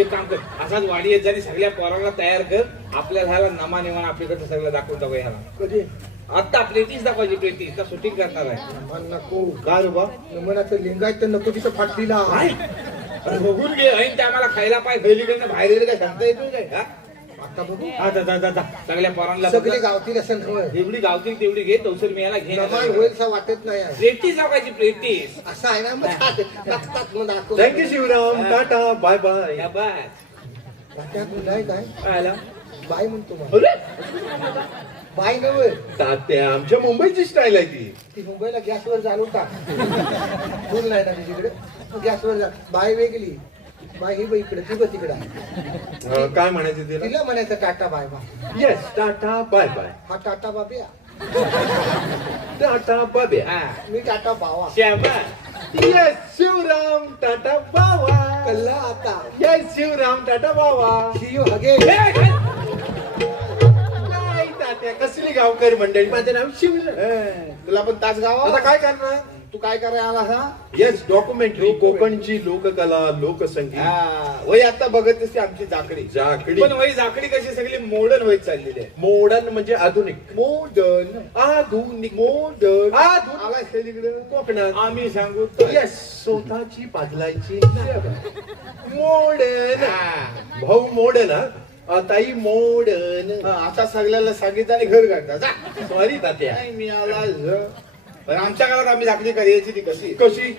एक काम कर, असाच वाडी येत जाणी सगळ्या पोरांना तयार कर. आपल्याला ह्याला नमा निवाण आपल्याकडे सगळं दाखवून टाकू ह्याला. कधी आता प्लेटीस दाखवायची, प्लेटीस शूटिंग करणार आहे. मन नको का रे बा? नमनाचं लिंगायत तर नको तिथं फाटलीला. बघून घे ऐन ते आम्हाला खायला पाय खैलीकडनं बाहेर येईल काय सांगता येतो काय? हा? आता बघू हा, जा, जा, जा, जा. सगळ्या पोरांना सगळे गावतील असं खबर जेवढी गावतील तेवढी घे. तवसर मी याला घे. नमान होईल असं वाटत नाही आहे. प्लेटीस दाखवायची, प्लेटीस. असं आहे ना मग दाखतात मग दाखव. Thank you Shivram, tata, bye bye. या बाय. नाही काय आला. बाय म्हणतो मग. अरे बाय नव्हे तात्या, आमच्या मुंबईची स्टाईल आहे ती. ती मुंबईला गॅसवर जाळून टाक. फुल नाही ना तिकडे गॅसवर जा. बाय वेगळी बाय ही बाई इकडे ती बघ तिकडे आहे. काय म्हणायचं तिला? तिला म्हणायचं tata bye bye. Yes, tata bye bye. हा टाटा बाब्या टाटा बाब्या. हा. मी टाटा बावा. शाबास. येस शिवराम, टाटा बाबा. कल्ला आता येस शिवराम, टाटा बाबा. शिव हगे. काय तात्या, कसली गावकरी मंडळी, माझं नाव शिवराम. तुला पण तास गावा. आता काय करणार? तू काय करायला आला हा? येस, डॉक्युमेंटरी, कोकणची लोककला, लोकसंगीत. वय आता बघत असते आमची जाकडी. जाकडी. पण वय जाकडी कशी सगळी मॉडर्न होत चाललेली आहे. मॉडर्न म्हणजे आधुनिक. मॉडर्न. आधुनिक. मॉडर्न. आधुनिक. आला सगळीकडे कोकणात. आम्ही सांगू येस, स्वतःची बदलायची मॉडर्न. भाऊ मॉडर्न. ताई मॉडर्न. आता सगळ्याला सांगितलं आणि घर काढता जा. सॉरी तात्या. नाही मी आला पण आमच्या काळात आम्ही जाकडी करायची ती कशी कशी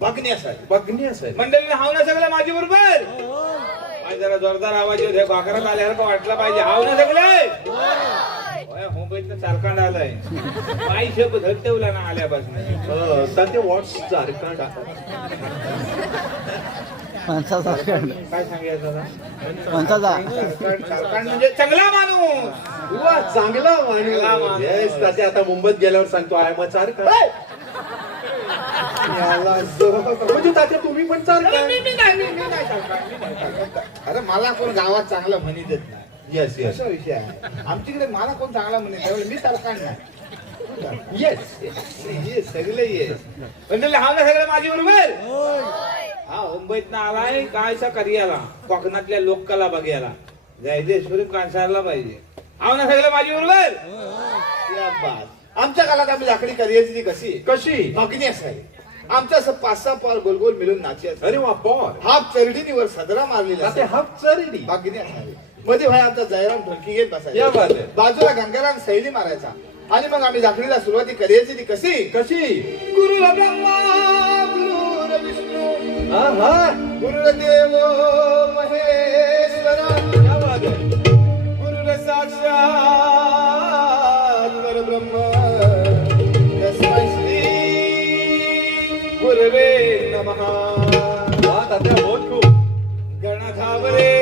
बघण्यासाठी. बघण्यासाठी. मंडळीने हाव ना सगळं माझी बरोबर. आज जरा जोरदार आवाज येऊ दे. घाकरात आल्यासारखं वाटलं पाहिजे. हाव ना सगळे. मुंबईत चारकांड आलाय. पाय शब्द धरतेवला ना आल्यापासून. तात्या व्हॉट्स झारखंड. काय सांगायचं आता? झारखंड म्हणजे चांगला माणूस. वा, चांगला चांगला माणूस. येस तात्या, आता मुंबईत गेल्यावर सांगतो आय एम झारखंड. म्हणजे तात्या तुम्ही पण चालता. मी नाही चालकांड. अरे मला कोण गावात चांगलं म्हणत येत नाही. येस येस असा विषय आहे. आमच्याकडे मला कोण चांगला म्हणत त्यावेळी मी चालकांड नाही. येस. ये सगळे ये म्हणजे हा ना सगळं माझी बरोबर. हा मुंबईत ना आलाय कायसा कार्याला कोकणातल्या लोककला बघायला जयदेश्वरी कांसारला पाहिजे. हा ना सगळं माझी बरोबर. या बात. आमच्या काळात आम्ही लाकडी करायची ती कशी कशी बघणी असाय. आमच्या असं 5-6 पार गोलगोल मिळून नाची असाय. अरे वा, पॉर. हाफ चरडीवर सदरा मारलेला तात्या हाफ चरडी. बघणी असावी. मध्ये भाई आमचा जयराम ढोलकी घेत या बसायचा. बात आहे. बाजूला गंगाराम सैली मारायचा. आणि मग आम्ही जाखडीला सुरुवाती करायची ती कशी कशी. गुरु ब्रह्मा गुरु विष्णू हा हा. गुरुदेव महेश्वरा क्या बात आहे. गुरु साक्षात परब्रह्म तस्मै श्री गुरवे नमः. वा तात्या, बहुत खूप. गणधावरे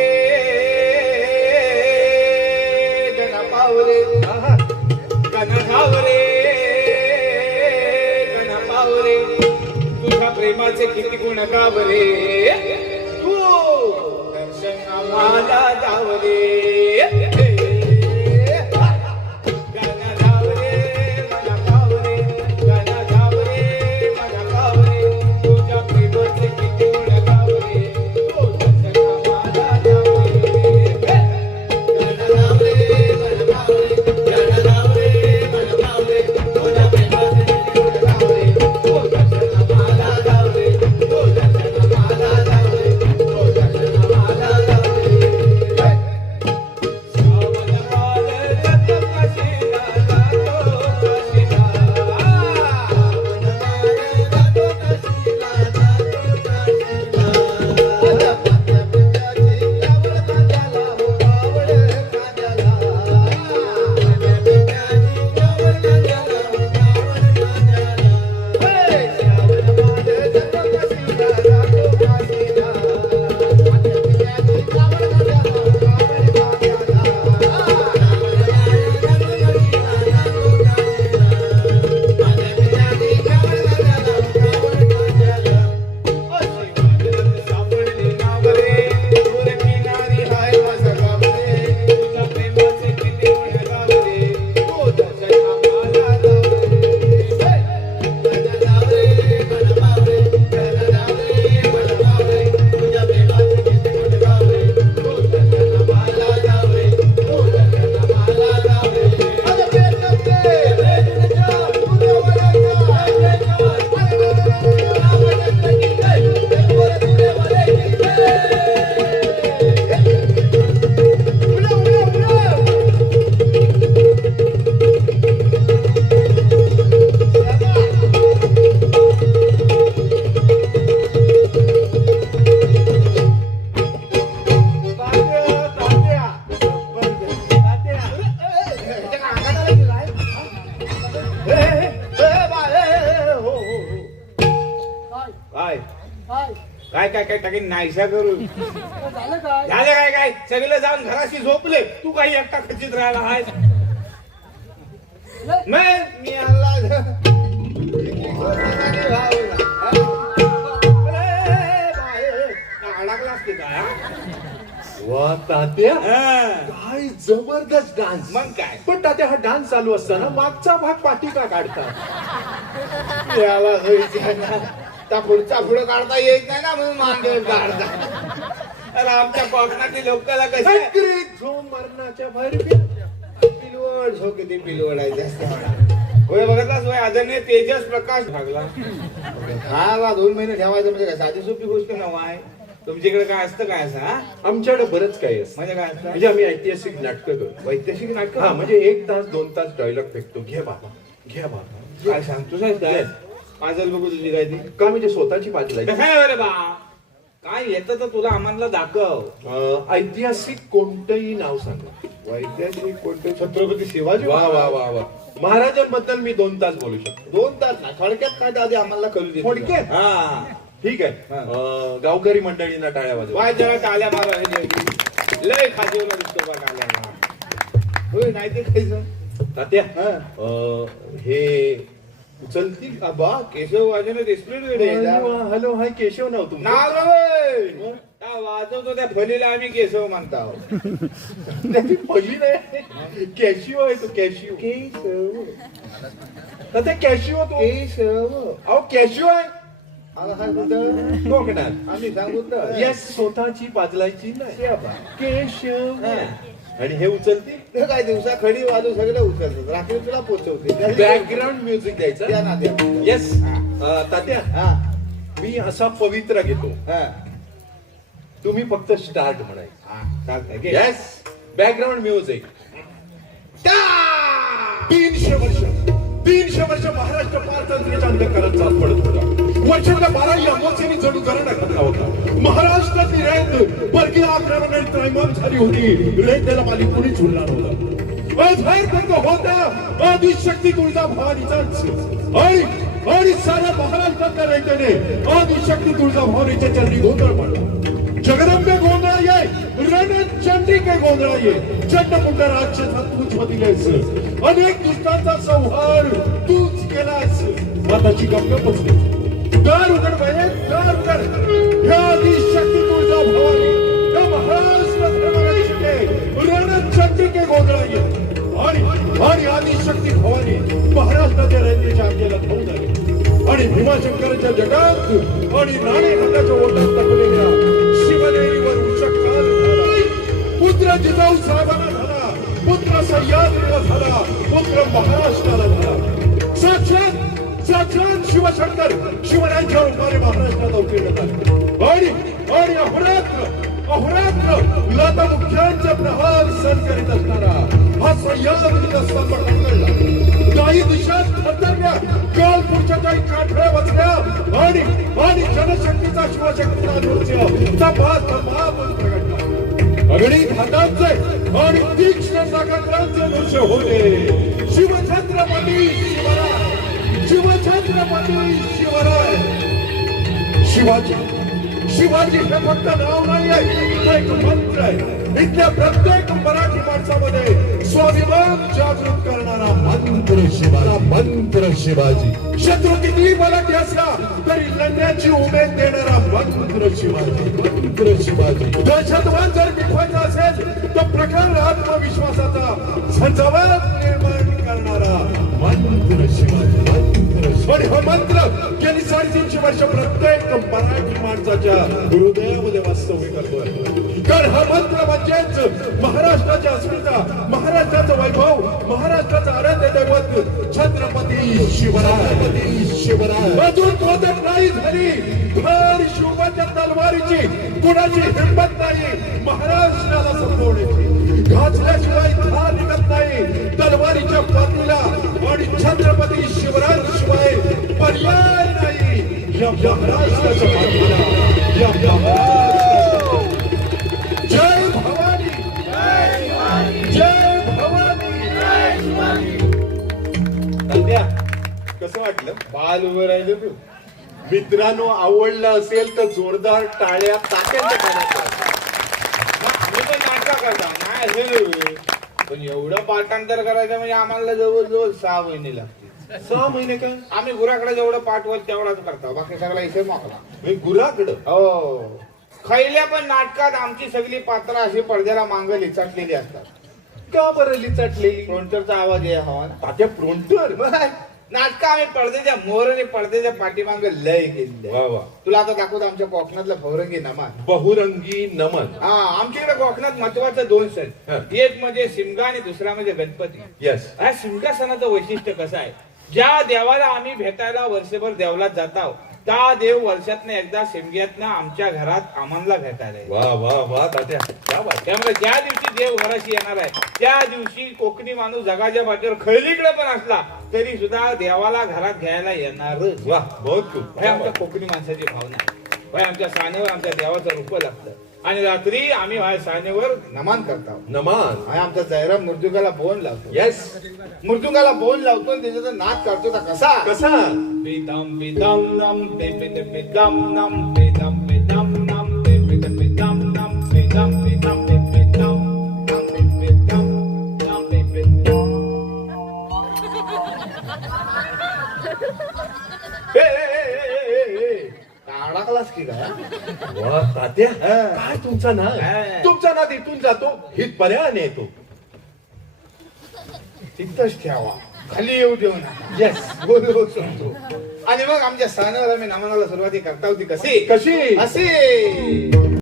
गणपावरे हा हा. गणधावरे गणपावरे तुझ्या प्रेमाचे किती गुण गावरे तू दर्शन आम्हाला जावरे. गणधावरे गणपावरे गणधावरे गणपावरे तुझ्या प्रेमाचे किती गुण गावरे तू दर्शन आम्हाला जावरे. गणधावरे गणपावरे गणधावरे गणपावरे तुझ्या प्रेमाचे किती गुण गावरे तू दर्शन आम्हाला जावरे. तू दर्शन आम्हाला जावरे. तू दर्शन आम्हाला जावरे. काय टाकेन नाहीशा करू. झालं काय झालं काय काय सगळे जाऊन घराशी झोपले, तू काही एकटा खचित राहिला आहेस. मी आला अडकला असते काय वा तात्या, हा. काय जबरदस्त डान्स. मग काय पण तात्या हा डान्स चालू असताना मागचा भाग पाठी का काढता? याला त्या पुढचा पुढं काढता येत नाही ना म्हणून मांडीवर काढता. अरे आमच्या कोकणातील लोकांना कसं सगळे झोम मरणाच्या बाहेर पिलवड झो किती पिलवड आहे जास्त. होय बघतलाच होय आदरणीय तेजस प्रकाश भागला. हा 2 महिने ठेवायचं म्हणजे काय साधी सोपी गोष्ट नव्ह आहे. तुमच्याकडे काय असतं काय असं हा आमच्याकडे बरंच काही असतं. म्हणजे काय असतं म्हणजे आम्ही ऐतिहासिक नाटकं करतो. वैद्यशिक नाटक. हा म्हणजे 1 तास 2 तास डायलॉग फेकतो. घे बाबा, घे बाबा. काय सांगतो काय पाजल बघू तुझी काय ती का म्हणजे स्वतःची बाजू लायची. काय रे बा काय येतं तर तुला आम्हाला दाखव. ऐतिहासिक कोणतंही नाव सांगा. वैद्यशिक कोणते छत्रपती शिवाजी. वा वा वा वा. महाराजांबद्दल मी 2 तास बोलू शकतो. 2 तास ना थोडक्यात काय आधी आम्हाला करू दे. थोडक्यात? हा ठीक आहे. गावकरी मंडळींना टाळ्या वाजवा. वाय जरा टाळ्या मारा लय खाजीवला दिसतो बा टाळ्या मारा. होय नाही ते खायचं तात्या हा. हे उचलतील का? बा केशव वाजवणे डिस्प्ले हॅलो हाय केशव नाव तुमचं? नाव रे त्या वाजवतो त्या फलीला आम्ही केशव म्हणतो. त्याची पहिली नाही कॅशिओ आहे तो. कॅशिओ केशव तात्या कॅशिओ तो. केशव अहो कॅशिओ आहे आला काय कुठं कोकणात. आम्ही सांगू तर येस स्वतःची बाजलायची नाही. केशव. आणि हे उचलतील. ते काय दिवसा खडी वाजू सगळं उचलतात रात्री तुला पोचवते. बॅकग्राऊंड म्युझिक द्या द्यायचं. ना द्या. येस तात्या हा मी असा पवित्र घेतो. हा तुम्ही फक्त स्टार्ट म्हणायचं. हा चालतंय घे. Yes background music. 300 वर्ष महाराष्ट्र पारतंत्र्याच्या अंधकारात चाल पडत होता. वर्षातल्या 12 अमावस्येने जणू गराडा घातला होता. महाराष्ट्रातली रयत परकीय आक्रमणाने त्रैमान झाली होती. रयतेला माली कुणीच उरला नव्हता. अधैर्य होता आदिशक्ती तुळजाभवानीचाच. आणि साऱ्या महाराष्ट्रातल्या रयतेने आदिशक्ती तुळजाभवानीच्या चरणी गोंधळ पाडला. जगदंबे गोंधळा ये, रणचंडिके गोंधळा ये, चंडमुंड राक्षसात तूच मदिलेस. अनेक दुष्टांचा संहार तूच केलास. माताची गंगा पचली. दार उघड बाहेर, दार उघड. ह्या आदिशक्ती तुळजाभवानी, ह्या महाराष्ट्र धर्मरक्षिके रणचंडिके गोंधळा ये. आणि आदिशक्ती भवानी महाराष्ट्राच्या रयतेच्या आज्ञेला धावून आली. आणि भीमाशंकराच्या जटात आणि नाणेघाटाच्या ओढ्यात टाकलेल्या शिवनेरीवर उषकाल झाला. पुत्र जिजाऊ साहेबांना झाला. पुत्र सह्याद्रीला झाला. पुत्र महाराष्ट्राला झाला. साक्षात शिवशंकर शिवरायांच्या रूपाने महाराष्ट्रात अवतीर्ण झाले. आणि अहोरात्र लाता मुख्यांचे प्रहार सहन करीत असणारा हा सह्याद्रीचा स्तंभ ठरला. काही दिशात थरथरल्या, कालपूरच्या काही काठळ्या वाचल्या. आणि जनशक्तीचा शिवशक्तीचा नृत्य तपास प्रगटला. अगणित हातांचे आणि तीक्ष्ण नागाग्रांचे दृश्य होते. शिवछत्रपती शिवराय, शिवछत्रपती शिवराय. शिवाजी हे फक्त नाव नाही आहे, हे एक मंत्र आहे. इथल्या प्रत्येक मराठी माणसामध्ये स्वाभिमान जागृत करणारा मंत्र शिवाजी. शत्रू कितीही मराठी असला तरी लढण्याची उमेद देणारा मंत्र शिवाजी. दहशतवाद जर मिटवायचा असेल तर प्रखर आत्मविश्वासाचा झंझावात निर्माण करणारा मंत्र शिवाजी. पण हा मंत्र गेली 350 वर्ष प्रत्येक मराठी माणसाच्या हृदयामध्ये वास्तव्य करतोय. कारण हा मंत्र म्हणजेच महाराष्ट्राची अस्मिता, महाराष्ट्राचं वैभव, महाराष्ट्राचं आराध्य दैवत छत्रपती शिवराय. अजून पोहोचत नाही झाली भर शिवबाच्या तलवारीची कुणाची हिंमत नाही महाराष्ट्राला संपवण्याची. घासल्याशिवाय धार निघत नाही तलवारीच्या पाठीला. आणि छत्रपती शिवरायांशिवाय पर्याय नाही या महाराष्ट्राच्या पाठीला. जय भवानी, जय भवानी. तात्या कसं वाटलं? बाल उभं राहिलं तू. मित्रांनो आवडलं असेल तर जोरदार टाळ्या तात्यांच्या खाण्यात आम्ही पण नाटक करता नाही हे. पण एवढं पाठांतर करायचं म्हणजे आम्हाला जवळजवळ 6 महिने लागतील. 6 महिने का आम्ही गुराकडे जेवढं पाठवल तेवढाच करतो, बाकी सगळा इथे मोकला. मी गुराकडं हो, खैल्या पण नाटकात आमची सगळी पात्र अशी पडद्याला मागं लिचाटलेली असतात. का बरं लिचाटलेली फ्रंटरचा आवाज आहे हवा ना. तात्या प्रोंटर नाटक आम्ही पडद्याच्या मोहरने पडद्याच्या पाठीमागे लय गेले. वा वा तुला आता दाखवतो आमच्या कोकणातलं भवरंगी नमान. बहुरंगी नमन हा, आमच्याकडे कोकणात महत्वाचं 2 सण, एक म्हणजे शिमगा आणि दुसरा म्हणजे गणपती. येस या शिमगा सणाचं वैशिष्ट्य कसं आहे, ज्या देवाला आम्ही भेटायला वर्षभर देवलात जातो त्या देव वर्षातनं एकदा शिमग्यातनं आमच्या घरात आम्हाला भेटायला येतो. वा वा वा तात्या क्या बात. त्यामुळे ज्या दिवशी देव घराशी येणार आहे त्या दिवशी कोकणी माणूस जगाच्या पाठीवर खैलीकडे पण असला तरी सुद्धा देवाला घरात घ्यायला येणारच. वा बहुत खूप हे आमच्या कोकणी माणसाची भावना आहे. हे आमच्या सानेवर आमच्या देवाचं रूप लागतं आणि रात्री आम्ही सानेवर नमान करतो. नमान हा, आमचा जयराम मृदुंगाला बोन लावतो. येस मृदुंगाला बोन लावतो आणि त्याचा नाच करतो. तर कसा कसा बेदम बेदम नम बेदम बेदम नम बेदम बेदम नम बेदम बेदम नम बेदम बेदम बेदम नम बेदम नम बेदम. अडकलास की काय? वा तात्या काय तुमचा नाद हा. तुमचा नाद इथून जातो हित पर्यायाने येतो. तिथंच ठेवा, खाली येऊ देऊ नका. येस बोलू शकतो. आणि मग आमच्या सणावर आम्ही नमनाला सुरुवाती करता होती कशी कशी अशी